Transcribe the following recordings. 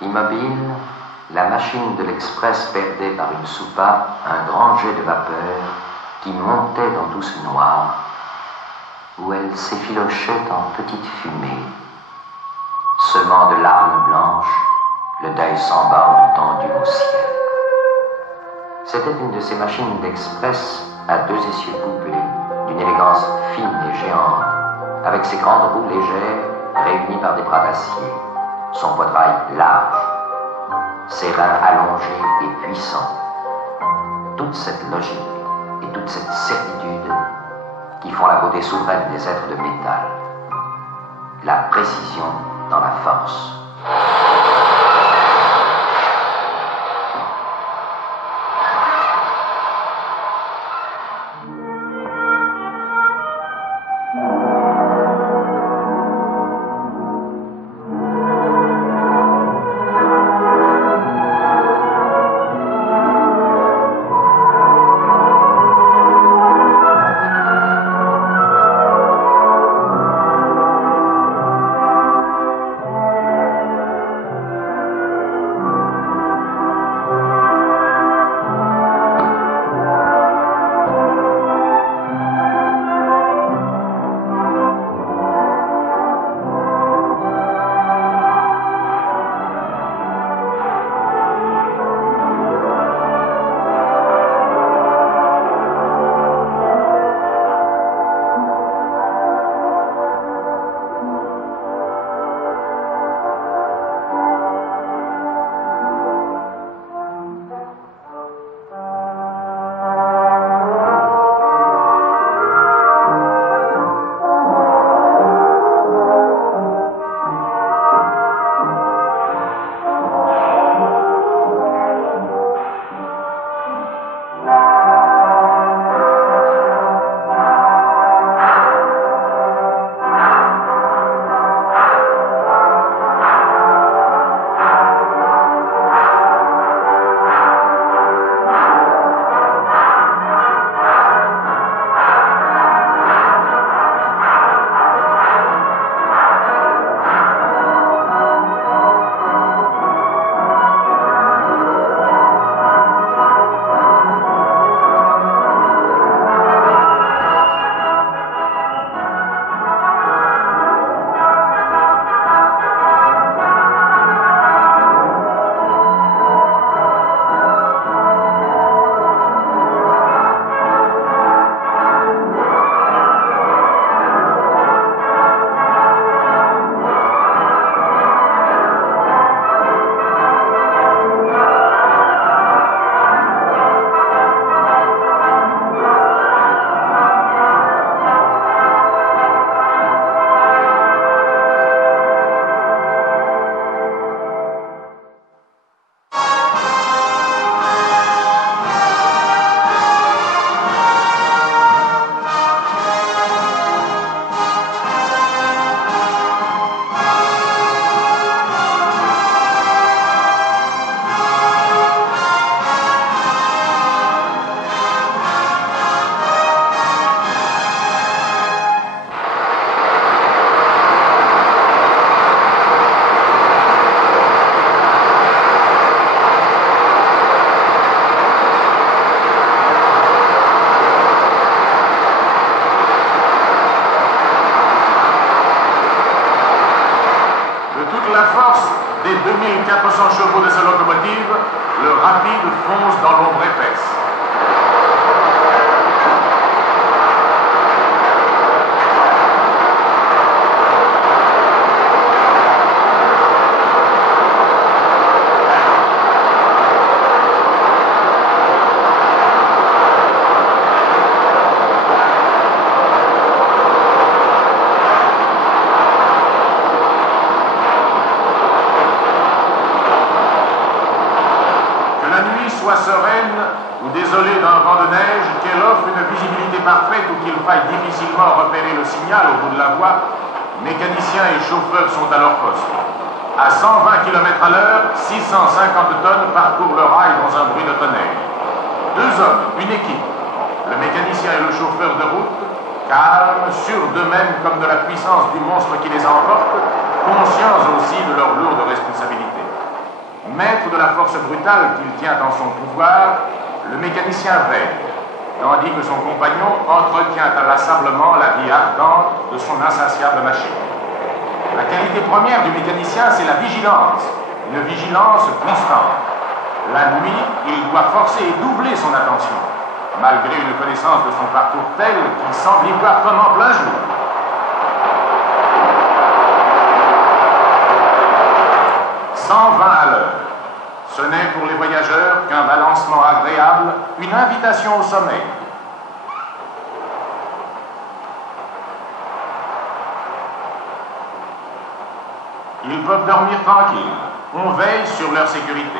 Immobile, la machine de l'express perdait par une soupape un grand jet de vapeur qui montait dans tout ce noir, où elle s'effilochait en petites fumées, semant de larmes blanches le deuil sans bornes tendu au ciel. C'était une de ces machines d'express à deux essieux couplés, d'une élégance fine et géante, avec ses grandes roues légères réunies par des bras d'acier, son poitrail large, ses reins allongés et puissants. Toute cette logique et toute cette certitude qui font la beauté souveraine des êtres de métal. La précision dans la force. la force des 2400 chevaux de sa locomotive, le rapide fonce dans l'ombre épaisse. Sereine ou désolée d'un vent de neige, qu'elle offre une visibilité parfaite ou qu'il faille difficilement repérer le signal au bout de la voie, mécaniciens et chauffeurs sont à leur poste. À 120 km à l'heure, 650 tonnes parcourent le rail dans un bruit de tonnerre. Deux hommes, une équipe, le mécanicien et le chauffeur de route, calmes, sûrs d'eux-mêmes comme de la puissance du monstre qui les emporte, conscients aussi de leur lourde responsabilité. Maître de la force brutale qu'il tient en son pouvoir, le mécanicien veille, tandis que son compagnon entretient inlassablement la vie ardente de son insatiable machine. La qualité première du mécanicien, c'est la vigilance, une vigilance constante. La nuit, il doit forcer et doubler son attention, malgré une connaissance de son parcours telle qu'il semble y voir comme en plein jour. « 120 à l'heure. Ce n'est pour les voyageurs qu'un balancement agréable, une invitation au sommeil. Ils peuvent dormir tranquilles. On veille sur leur sécurité.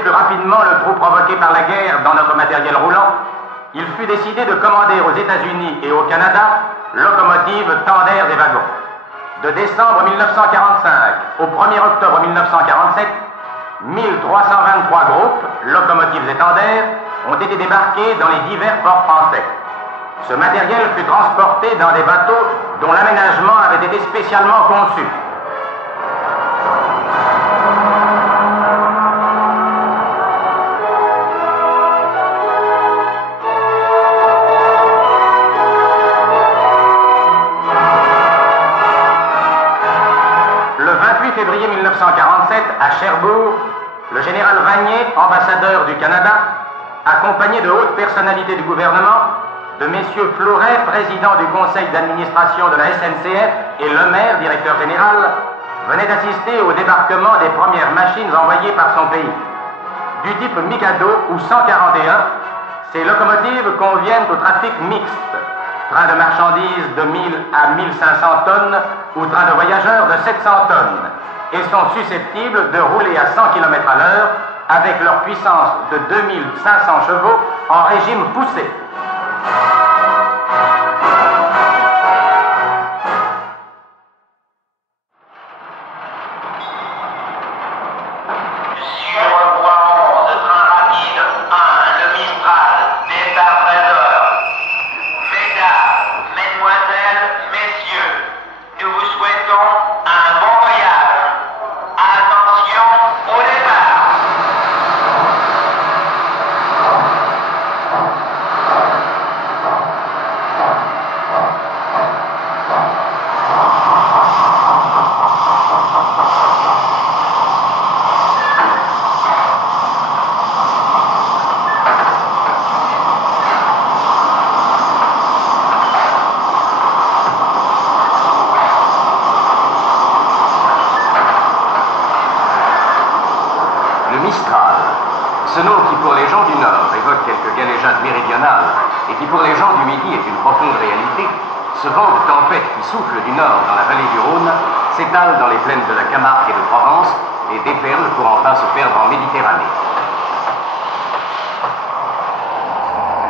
plus rapidement le trou provoqué par la guerre dans notre matériel roulant, il fut décidé de commander aux États-Unis et au Canada locomotives, tenders et wagons. De décembre 1945 au 1er octobre 1947, 1323 groupes, locomotives et tenders, ont été débarqués dans les divers ports français. Ce matériel fut transporté dans des bateaux dont l'aménagement avait été spécialement conçu. Le 28 février 1947, à Cherbourg, le général Vanier, ambassadeur du Canada, accompagné de hautes personnalités du gouvernement, de messieurs Flouret, président du conseil d'administration de la SNCF, et Lemaire, directeur général, venait d'assister au débarquement des premières machines envoyées par son pays. Du type Mikado ou 141, ces locomotives conviennent au trafic mixte, train de marchandises de 1000 à 1500 tonnes ou train de voyageurs de 700 tonnes, et sont susceptibles de rouler à 100 km/h avec leur puissance de 2500 chevaux en régime poussé. Ce nom qui pour les gens du Nord évoque quelques galéjades méridionales et qui pour les gens du Midi est une profonde réalité, ce vent de tempête qui souffle du Nord dans la vallée du Rhône s'étale dans les plaines de la Camargue et de Provence et déferle pour enfin se perdre en Méditerranée.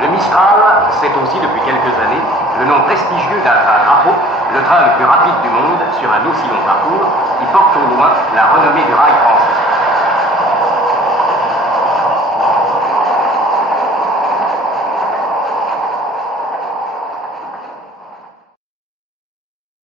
Le Mistral, c'est aussi depuis quelques années le nom prestigieux d'un train drapeau, le train le plus rapide du monde sur un aussi long parcours qui porte au loin la renommée du rail français.